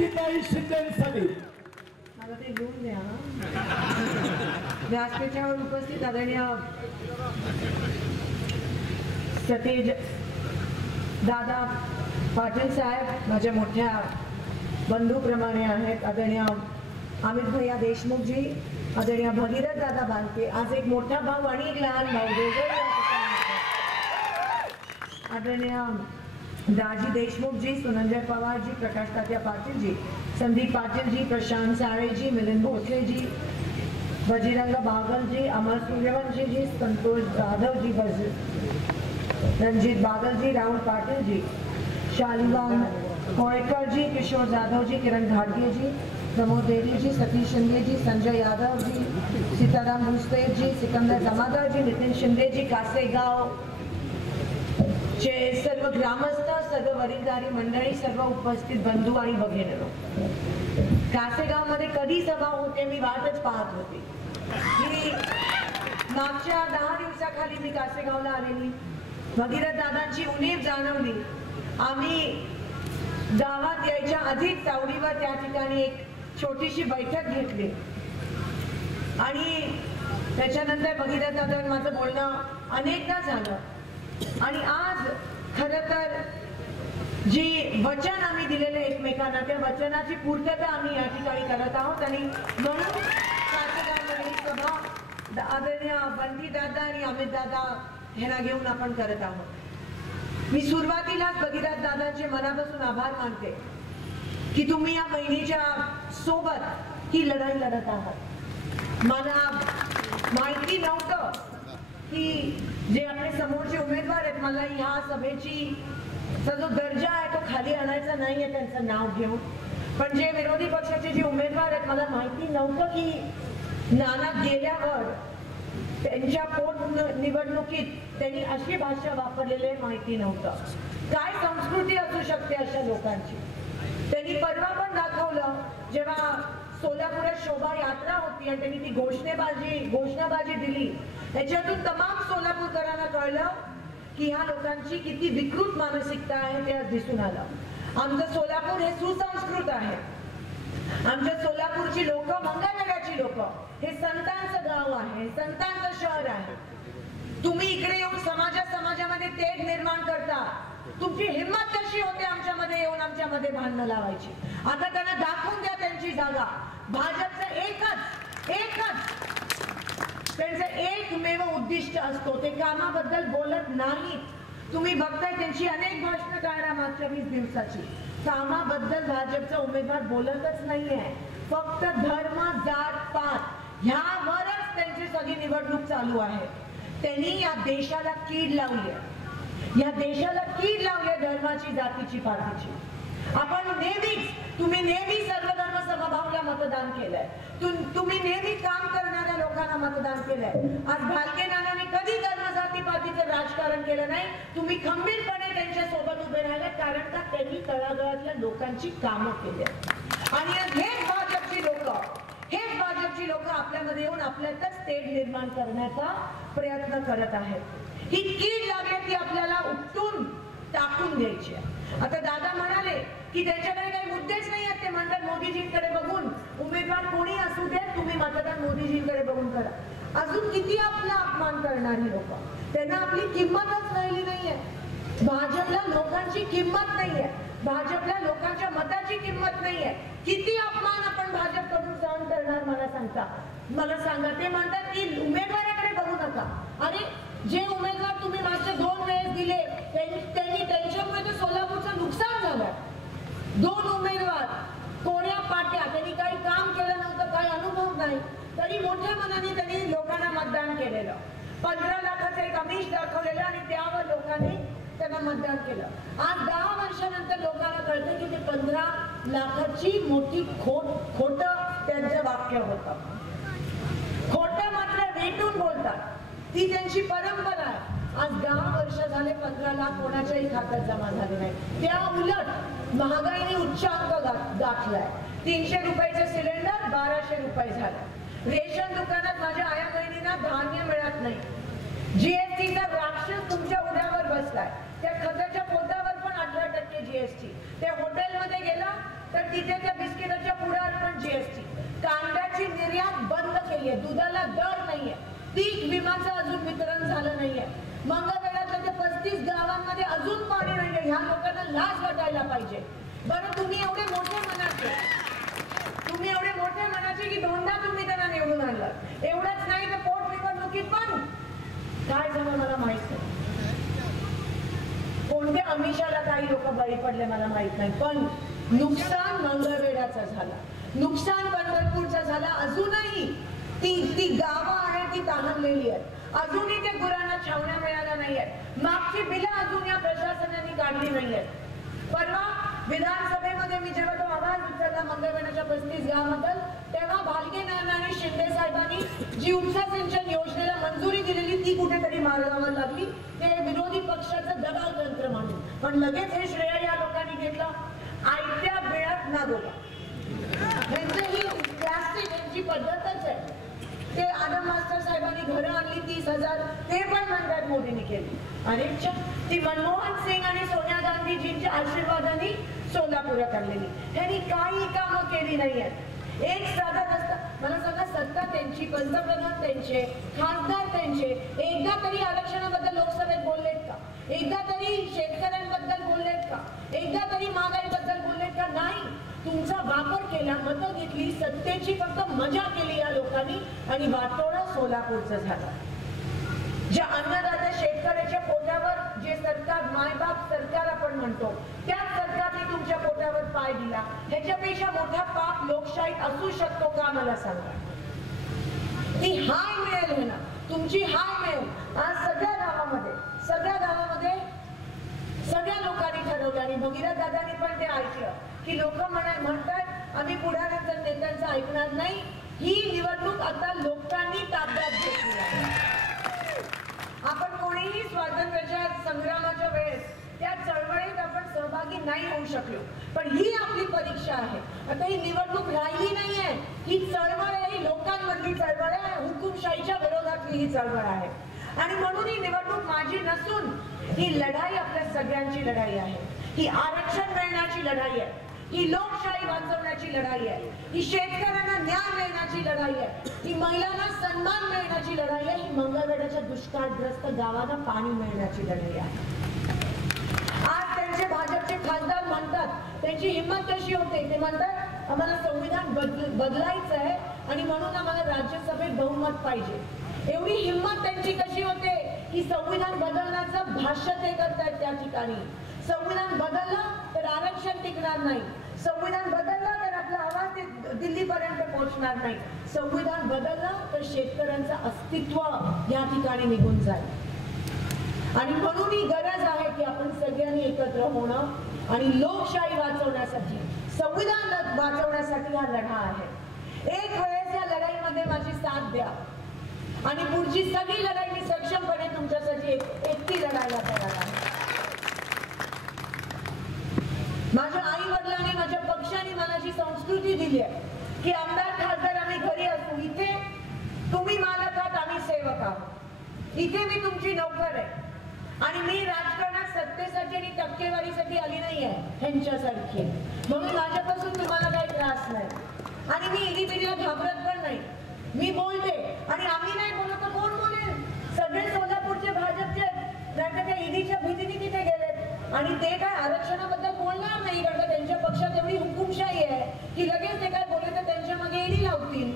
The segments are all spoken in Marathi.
आदिताई शिंदेसाठी मला ते घेऊन द्या. व्यासपीठावर उपस्थित आदरणीय सतेज दादा पाटील साहेब माझ्या मोठ्या बंधूप्रमाणे आहेत. आदरणीय अमित भैया देशमुखजी, आदरणीय भगीरथ दादा बांके, आज एक मोठा भाऊ आणि एक लहान भाऊ दोघं. आदरणीय दाजी देशमुखजी, सुनंजय पवारजी, प्रकाश तात्या पाटीलजी, संदीप पाटीलजी, प्रशांत साळेजी, मिलिंद भोसलेजी, बजरंग बागलजी, अमर सूर्यवंशीजी, संतोष जाधवजी, रणजीत बागलजी, राहुल पाटीलजी, शालिवान कोळेकरजी, किशोर जाधवजी, किरण घाटगेजी, प्रमोद देवीजी, सतीश शिंदेजी, संजय यादवजी, सीताराम भुसदेवजी, सिकंदर जमादारजी, नितीन शिंदेजी, कासेगाव चे सर्व ग्रामस्थ, सर्व वडीलधारी मंडळी, सर्व उपस्थित बंधू आणि भगिनींनो, कासेगाव मध्ये कधी सभा होते मी वाटच पाहत होते. की मागच्या 10 दिवसाखाली मी कासेगावला आलेली, भगीरथ दादांची उणीव जाणवली. आम्ही गावात यायच्या आधीच चावडीवर त्या ठिकाणी एक छोटीशी बैठक घेतली आणि त्याच्यानंतर भगीरथ दादा माझं बोलणं अनेकदा झालं. आणि आज खरं तर जी वचन आम्ही दिलेले एकमेकांना, त्या वचनाची पूर्तता आम्ही या ठिकाणी करत आहोत. आणि म्हणून कासेगावमध्ये सभा आदरणीय बंटी दादा आणि अमित दादा ह्यांना घेऊन आपण करत आहोत. मी सुरुवातीलाच भगीरथ दादांचे मनापासून आभार मानते की तुम्ही या बहिणीच्या सोबत ही लढाई लढत आहात. मला माहिती नव्हतं की जे आपले समोरचे उमेदवार आहेत, मला ह्या सभेची जो दर्जा आहे तो खाली आणायचा नाहीये त्यांचं नाव घेऊन, पण जे विरोधी पक्षाचे जे उमेदवार आहेत मला माहिती नव्हतं की नाना गेल्यावर त्यांच्या पोट निवडणुकीत त्यांनी अशी भाषा वापरलेली माहिती नव्हतं. काय संस्कृती असू शकते अशा लोकांची. त्यांनी परवा पण दाखवलं जेव्हा सोलापुरात शोभा यात्रा होती आणि त्यांनी ती घोषणाबाजी दिली, त्याच्यातून तमाम सोलापूरकरांना कळलं की ह्या लोकांची किती विकृत मानसिकता आहे ते आज दिसून आलं. आमचं सोलापूर हे सुसंस्कृत आहे. आमच्या सोलापूरची लोक, मंगळवेढ्याची लोक, हे संतांचं गाव आहे, संतांचं शहर आहे. तुम्ही इकडे येऊन समाजामध्ये तेढ निर्माण करता. तुमची हिंमत कशी होते आमच्यामध्ये येऊन आमच्यामध्ये भांडणं लावायची. आता त्यांना दाखवून द्या त्यांची जागा. भाजपचं एकच त्यांचं एकमेव उद्दिष्ट असतो, ते कामाबद्दल बोलत नाहीत. तुम्ही बघताय त्यांची अनेक भाषणं काढा मागच्या 20 दिवसाची. कामाबद्दल भाजपचा उमेदवार बोलतच नाहीये. फक्त धर्म, जात, पात ह्यावरच त्यांची सगळी निवडणूक चालू आहे. त्यांनी या देशाला कीड लावली आहे. या देशाला कीड लावली धर्माची, जातीची, पातीची. तुम्ही नेहमी सर्वधर्म समभावला मतदान केलंय. तुम्ही नेहमी काम करणाऱ्या लोकांना मतदान केलंय. आज भालके नानांनी कधी धर्म, जाती, पातीचं राजकारण केलं नाही. तुम्ही खंबीरपणे त्यांच्या सोबत उभे राहिले, कारण का त्यांनी तळागाळातल्या लोकांची कामं केली. आणि हेच भाजपची लोक आपल्यामध्ये येऊन आपल्यातच तेढ निर्माण करण्याचा प्रयत्न करत आहेत. ही कीड लागली ती आपल्याला उपटून टाकून द्यायची. आता दादा म्हणाले की त्यांच्याकडे काही मुद्देच नाही आहेत. ते म्हणतात मोदीजींकडे बघून, उमेदवार कोणी असू दे तुम्ही मतदान मोदीजींकडे बघून करा. अजून किती आपला अपमान करणारी लोक. त्यांना आपली किंमतच राहिली नाहीये. भाजपला लोकांची किंमत नाहीये. भाजपला लोकांच्या मताची किंमत नाहीये. किती अपमान आपण भाजपकडून सहन करणार मला सांगा. ते म्हणतात की उमेदवाराकडे बघू नका. अरे जे उमेदवार तुम्ही मागच्या 2 वेळेस दिले त्यांच्यामुळे तर सोलापूरचं नुकसान झालं. 2 उमेदवार कोण्या पाट्या, त्यांनी काही काम केलं नव्हतं, काही अनुभव नाही, तरी मोठ्या मनाने त्यांनी लोकांना मतदान केलेलं. 15 लाखाचं एक आमिष दाखवलेलं आणि त्यावर लोकांनी त्यांना मतदान केलं. आज 10 वर्षानंतर लोकांना कळतं की ते 15 लाखाची मोठी खोट त्यांचं वाक्य होतं. खोटं मात्र रेटून बोलतात, ती त्यांची परंपरा आहे. आज 10 वर्ष झाले 15 लाख कोणाच्याही खात्यात जमा झाले नाही. त्या उलट महागाईने उच्चांक गाठलाय. 300 रुपयाचे सिलेंडर 1200 रुपये झाले. रेशन दुकानात माझ्या आया बहिणींना धान्य मिळत नाही. जीएसटीचा राक्षस तुमच्या उद्यावर बसलाय. त्या खताच्या पोतावर पण 18% जीएसटी. त्या हॉटेलमध्ये गेला तर तिथे त्या पीक विमाचं अजून वितरण झालं नाहीये. मंगळवेढ्यातल्या त्या 35 गावांमध्ये अजून पाणी नाहीये. ह्या लोकांना लाज वाटायला पाहिजे. बरं तुम्ही एवढे मोठे मनाचे की दोनदा तुम्ही त्यांना निवडून आणलं. एवढंच नाही तर पोटनिवडणुकीत पण काय झालं मला माहित नाही. कोणत्या अमिषाला काही लोक बळी पडले मला माहित नाही, पण नुकसान मंगळवेढ्याचं झालं, नुकसान पंढरपूरचं झालं. अजूनही ती गावं आहे ती ताणलेली आहेत. अजूनही त्या गुरांना छावण्या मिळाल्या नाहीयेत. मागची बिलं अजून या प्रशासनाने काढली नाहीयेत. परवा विधानसभेमध्ये मी जेव्हा तो आवाज उचलला मंगळवेढ्याच्या 35 गावाबद्दल, तेव्हा भालके नाना आणि शिंदे साहेबांनी जी उपसा सिंचन योजनेला मंजुरी दिलेली ती कुठेतरी मार्गावर लागली. ते विरोधी पक्षाचं दबाव तंत्र म्हणून, पण लगेच हे श्रेय या लोकांनी घेतलं. आयत्या वेळात नागोबा ही प्लास्टिक यांची पद्धतच आहे. ते आदम मास्टर साहेबांनी घरं आणली 30,000, ते पण म्हणतात मोदींनी केली. आणि ती मनमोहन सिंग आणि सोनिया गांधीजींच्या आशीर्वादाने सोलापुरात आणलेली. त्यांनी काही कामं केली नाही आहेत. एक साधा रस्ता, मला सांगा, सत्ता त्यांची, पंतप्रधान त्यांचे, खासदार त्यांचे, एकदा तरी आरक्षणाबद्दल लोकसभेत बोललेत का? एकदा तरी शेतकऱ्यांबद्दल बोललेत का? एकदा तरी महागाईबद्दल बोललेत का? नाही. तुमचा वापर केला, मतं घेतली, सत्तेची फक्त मजा केली या लोकांनी आणि वाटोळा सोलापूरचं झालं. ज्या अन्नदाता शेतकऱ्याच्या पोटावर जे सरकार मायबाप सरकार आपण म्हणतो, त्याच सरकारने तुमच्या पोटावर पाय दिला. ह्याच्यापेक्षा मोठा पाप लोकशाहीत असू शकतो का मला सांगा? ती हाय मिळेल ना, तुमची हाय मिळेल. आज सगळ्या गावामध्ये सगळ्या लोकांनी ठरवलं आणि भगीरथ दादांनी पण ते ऐकलं की लोक म्हणतात आम्ही पुढाऱ्यांचं नेत्यांचं ऐकणार नाही. ही निवडणूक आता लोकांनी ताब्यात घेतली आहे. आपण कोणीही स्वातंत्र्याच्या संग्रामाच्या वेळेस त्या चळवळीत आपण सहभागी नाही होऊ शकलो, पण ही आपली परीक्षा आहे. आता ही निवडणूक राहिली नाहीये. ही चळवळ आहे, ही लोकांमधली चळवळ आहे, हुकुमशाहीच्या विरोधातली ही चळवळ आहे. आणि म्हणून ही निवडणूक माझी नसून ही लढाई आपल्या सगळ्यांची लढाई आहे. ही आरक्षण मिळण्याची लढाई आहे, ही लोकशाही वाचवण्याची लढाई आहे, ही शेतकऱ्यांना न्याय मिळण्याची लढाई आहे, ही महिलांना सन्मान मिळण्याची लढाई आहे, ही मंगळवेढ्याच्या दुष्काळग्रस्त गावांना पाणी मिळण्याची लढाई आहे. आज त्यांचे भाजपचे खासदार म्हणतात, त्यांची हिंमत कशी होते? ते म्हणतात आम्हाला संविधान बदलायचं आहे आणि म्हणून आम्हाला राज्यसभेत बहुमत पाहिजे. एवढी हिंमत त्यांची कशी होते की संविधान बदलण्याचं भाष्य ते करतायत त्या ठिकाणी. संविधान बदललं तर आरक्षण टिकणार नाही, संविधान बदललं तर आपला आवाज ते दिल्लीपर्यंत पोहोचणार नाही, संविधान बदललं तर शेतकऱ्यांचं अस्तित्व या ठिकाणी निघून जाईल. आणि म्हणून ही गरज आहे की आपण सगळ्यांनी एकत्र होणं आणि लोकशाही वाचवण्यासाठी, संविधान वाचवण्यासाठी हा लढा आहे. एक वेळेस या लढाईमध्ये माझी साथ द्या आणि पुढची सगळी लढाई मी सक्षमपणे तुमच्यासाठी एकटी लढायला तयार आहे. माझ्या आई वडिलांनी, माझ्या पक्षाने मला जी संस्कृती दिली आहे की आमदार खासदार आम्ही घरी असू, इथे तुम्ही मालक आहात, आम्ही सेवक आहोत, इथे मी तुमची नोकर आहे. आणि मी राजकारणात सत्तेसाठी आणि टक्केवारीसाठी आली नाही आहे ह्यांच्यासारखी, म्हणून माझ्यापासून तुम्हाला काही त्रास नाही. आणि मी इडीपिडीला घाबरत पण नाही, मी बोलते. आणि आम्ही नाही बोलत तर कोण बोलेल? सगळे सोलापूरचे भाजपचे, नाही त्या ईडीच्या भीतीने तिथे गेलेत आणि ते काय आरक्षणाबद्दल बोलणार नाही, कारण त्यांच्या पक्षात एवढी हुकुमशाही आहे की लगेच ते काय बोलले तर त्यांच्या मागे ईडी लावतील.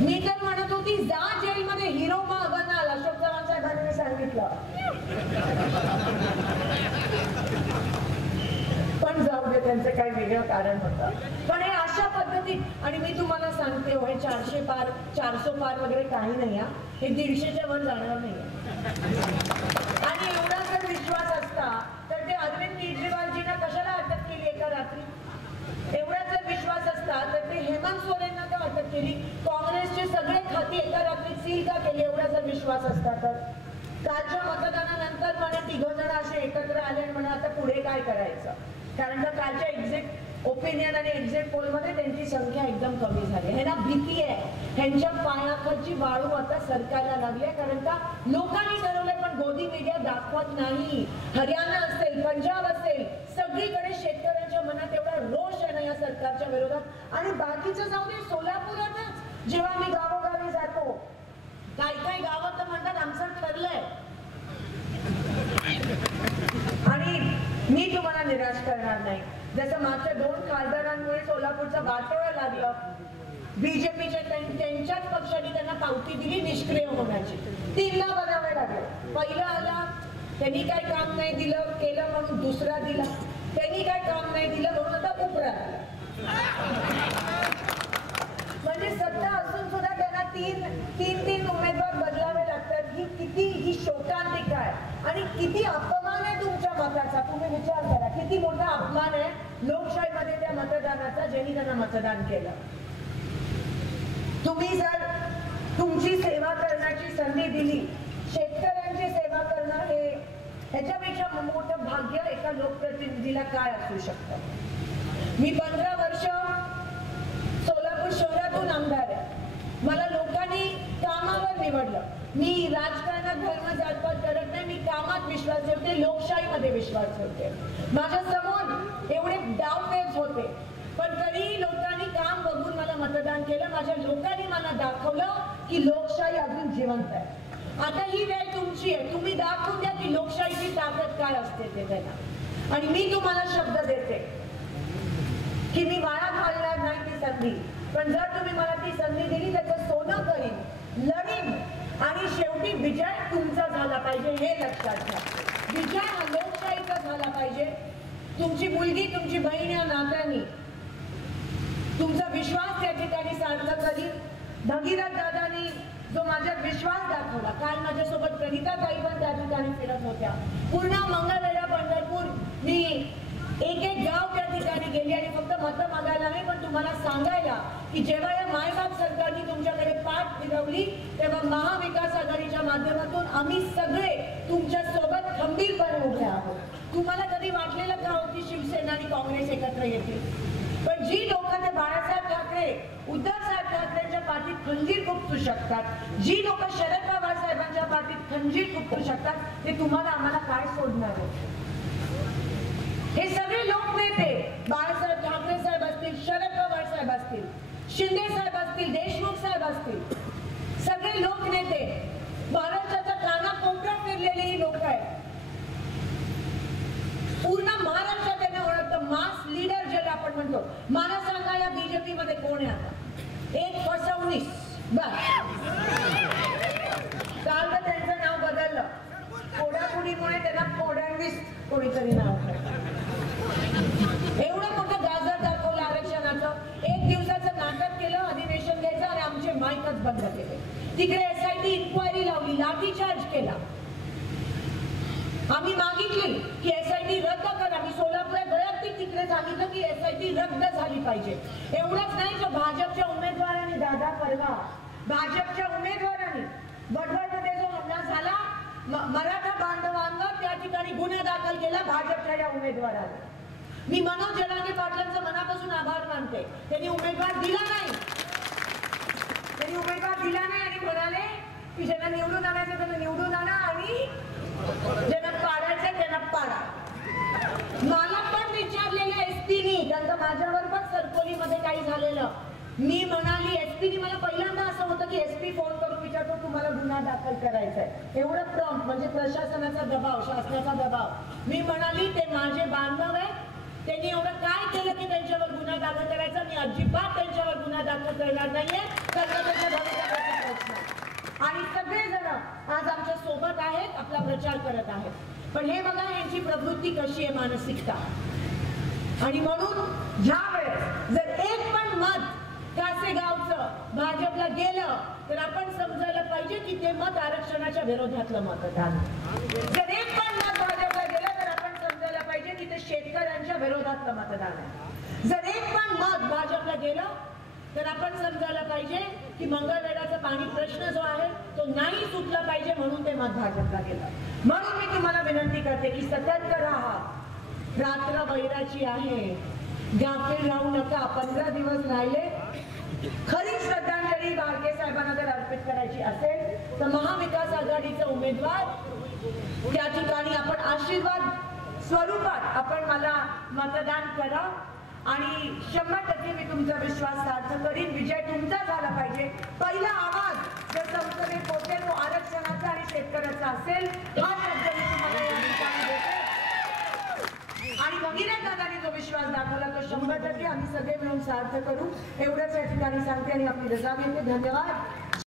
मी तर म्हणत होती जा जेलमध्ये, हिरो बनाल, अशोक चव्हाण साहेबांनी सांगितलं. पण जाऊ दे, त्यांचं काही वेगळं कारण होतं. पण हे अशा पद्धतीत, आणि मी तुम्हाला सांगते हो, हे 400 पार 400 पार वगैरे काही नाही, हे 150च्या वर जाणार नाही. आणि एवढा जर विश्वास असता तर ते अरविंद केजरीवालजींना कशाला अटक केली एका रात्री? एवढा जर विश्वास असता तर ते हेमंत सोरेनना का अटक केली? काँग्रेसचे सगळे खाती एका रात्री सील का केली? एवढा जर विश्वास असता तर कालच्या मतदानानंतर म्हणे 3 जण असे एकत्र आले आणि म्हणे आता पुढे काय करायचं, कारण का कालच्या एक्झिट ओपिनियन आणि एक्झिट पोल मध्ये त्यांची संख्या एकदम कमी झाली. ह्यांना भीती आहे, ह्यांच्या पायाखालची वाळू आता सरकारला लागली आहे, कारण का लोकांनी ठरवलंय पण गोदी मीडिया दाखवत नाही. हरियाणा असेल, पंजाब असेल, सगळीकडे शेतकऱ्यांच्या मनात एवढा रोष आहे ना या सरकारच्या विरोधात. आणि बाकीचं जाऊ दे, सोलापुरातच जेव्हा मी गावोगावी जातो, काय काही गावात तर म्हणतात आमचं ठरलंय. आणि मी तुम्हाला निराश करणार नाही. जसं मागच्या 2 खासदारांमुळे सोलापूरचं वाटोळं लागलं, बीजेपीच्या त्यांच्याच पक्षाने त्यांना पावती दिली निष्क्रिय होण्याची. 3ला बनावे लागले. पहिला आला, त्यांनी काय काम नाही दिलं केलं म्हणून दुसरा दिला, त्यांनी काय काम नाही दिलं म्हणून आता उपरा दिला. म्हणजे सत्ता असून सुद्धा त्यांना तीन उमेदवार बदलावे लागतात. ही शोकांतिका आहे आणि किती अपमान आहे तुमच्या मताचा. तुम्ही विचार करा, किती मोठा अपमान आहे लोकशाहीमध्ये त्या मतदानाचा, ज्यांनी त्यांना मतदान केलं. तुम्ही जर तुमची सेवा करण्याची संधी दिली, शेतकऱ्यांची सेवा करणं हे ह्याच्यापेक्षा मोठं भाग्य एका लोकप्रतिनिधीला काय असू शकतं. मी 15 वर्ष सोलापूर शहरातून आमदार आहे. मला लोकांनी कामावर निवडलं. मी राजकारणात धर्म जातपात करत नाही. मी कामात विश्वास ठेवते, लोकशाहीमध्ये विश्वास ठेवते. माझ्या समोर एवढे डावपेच होते, पण तरी लोकांनी काम बघून मला मतदान केलं. माझ्या लोकांनी मला दाखवलं की लोकशाही अजून जिवंत आहे. आता ही वेळ तुमची आहे. तुम्ही दाखवून द्या की लोकशाहीची ताकद काय असते ते त्यांना. आणि मी तुम्हाला शब्द देते की मी वाया घालणार नाही ती संधी. पण जर तुम्ही मला ती संधी दिली त्याचं सोनं करीन, लढीन आणि शेवटी विजय तुमचा झाला पाहिजे हे लक्षात घ्या. विजय हा लोकशाहीचा झाला पाहिजे. तुमची मुलगी, तुमची बहीण या नात्याने तुमचा विश्वास त्या ठिकाणी सार्थ करीन. भगीरथ दादांनी जो माझ्यात विश्वास दाखवला, काल माझ्यासोबत कविता ताई पण त्या ठिकाणी फिरत होत्या. पूर्ण मंगळवेढा, पंढरपूर, मी एक गाव त्या ठिकाणी गेली आणि फक्त मतं मागायला नाही, पण तुम्हाला सांगायला की जेव्हा या मायबाप सरकारने तुमच्याकडे पाठ फिरवली तेव्हा महाविकास आघाडीच्या माध्यमातून आम्ही सगळे तुमच्या सोबत खंबीरपणे उभे आहोत. तुम्हाला कधी वाटलेलं का हो की शिवसेना आणि काँग्रेस एकत्र येतील? पण जी लोक ते बाळासाहेब ठाकरे, उद्धव साहेब ठाकरेंच्या पाठीत खंजीर खुपसू शकतात, जी लोक शरद पवार साहेबांच्या पाठीत खंजीर खुपसू शकतात, ते तुम्हाला आम्हाला काय सोडणार आहे? हे सगळे लोकनेते, बाळासाहेब ठाकरे साहेब असतील, शरद पवार साहेब असतील, शिंदे साहेब असतील, देशमुख साहेब असतील, सगळे लोकनेते, महाराष्ट्राचा कानाकोपरा फिरलेले ही लोक आहेत. पूर्ण महाराष्ट्रात त्यांना ओळखतं. मास लीडर ज्याला आपण म्हणतो. मला सांगा या बीजेपी मध्ये कोण आहे आता? एक फसवणीस बस. काल तर त्यांचं नाव बदललं. कोडापुडीमुळे त्यांना कोडांवीस कोणीतरी नाव. एवढं मोठं गाजर दाखवलं आरक्षणाचं. 1 दिवसाचं नाटक केलं, अधिवेशन घ्यायचं आणि आमचे माईकच बंद केले. तिकडे एसआयटी इन्क्वायरी लावली, लाठीचार्ज केला. आम्ही मागितली की एसआयटी रद्द करा. मी सोलापुरात वैयक्तिक तिकडे सांगितलं की एसआयटी रद्द झाली पाहिजे. एवढंच नाही, जो भाजपच्या उमेदवारांनी दादा परवा भाजपच्या उमेदवारांनी वडवडमध्ये जो हमला झाला मराठा बांधवांवर, त्या ठिकाणी गुन्हा दाखल केला भाजपच्या या उमेदवाराने. मी मनोज जरांगे पाटलांचं मनापासून आभार मानते. त्यांनी उमेदवार दिला नाही. आणि म्हणाले की ज्यांना निवडून आणायचं त्यांना निवडून आणा आणि ज्यांना पाडायचं त्यांना पाडा. मला पण विचारलेलं एसपीनी, त्यांचं माझ्यावर पण सरकोलीमध्ये काही झालेलं. मी म्हणाली, एसपीनी मला पहिल्यांदा असं होतं की एसपी फोन करून विचारतो तुम्हाला गुन्हा दाखल करायचा आहे. एवढं प्रॉम्प्ट, म्हणजे प्रशासनाचा दबाव, शासनाचा दबाव. मी म्हणाली ते माझे बांधव आहेत, त्यांनी एवढं काय केलं की त्यांच्यावर गुन्हा दाखल करायचा? मी अजिबात त्यांच्यावर गुन्हा दाखल करणार नाहीये. कर्नाटकच्या भविष्याचा प्रश्न. आणि सगळेजण आज आमच्या सोबत आहेत, आपला प्रचार करत आहेत. पण हे बघा यांची प्रवृत्ती कशी आहे, मानसिकता. आणि म्हणून ज्या वेळेस जर एक पण मत कासेगावचं भाजपला गेलं तर आपण समजायला पाहिजे की ते मत आरक्षणाच्या विरोधातलं मतदान. जर एक पण मत भाजपला गेलं तर आपण समजायला पाहिजे की ते शेतकऱ्यांच्या विरोधातलं मतदान आहे. जर एक पण मत भाजपला गेलं तर आपण समजायला पाहिजे की मंगळवेढाचा पाणी प्रश्न जो आहे तो नाही सुटला पाहिजे, म्हणून ते मत भाजपला गेलं. म्हणून मी तुम्हाला विनंती करते की सतर्क राहा. रात्र वैराची आहे, गाफील राहू नका. 15 दिवस राहिले. खरी श्रद्धांजली बाळके साहेबांना जर अर्पित करायची असेल तर महाविकास आघाडीचा उमेदवार त्या ठिकाणी आपण आशीर्वाद स्वरूपात आपण मला मतदान करा. आणि 100% मी तुमचा विश्वास सार्थ करीन. विजय तुमचा झाला पाहिजे. पहिला आवाज जर संसदेत होते तो शेतकऱ्याचा असेल हा शब्द मी तुम्हाला या ठिकाणी देते. आणि भगीरथ दादांनी जो विश्वास दाखवला तो 100% आम्ही सगळे मिळून सार्थ करू एवढंच या ठिकाणी सांगते आणि आपली रजा घेते. धन्यवाद.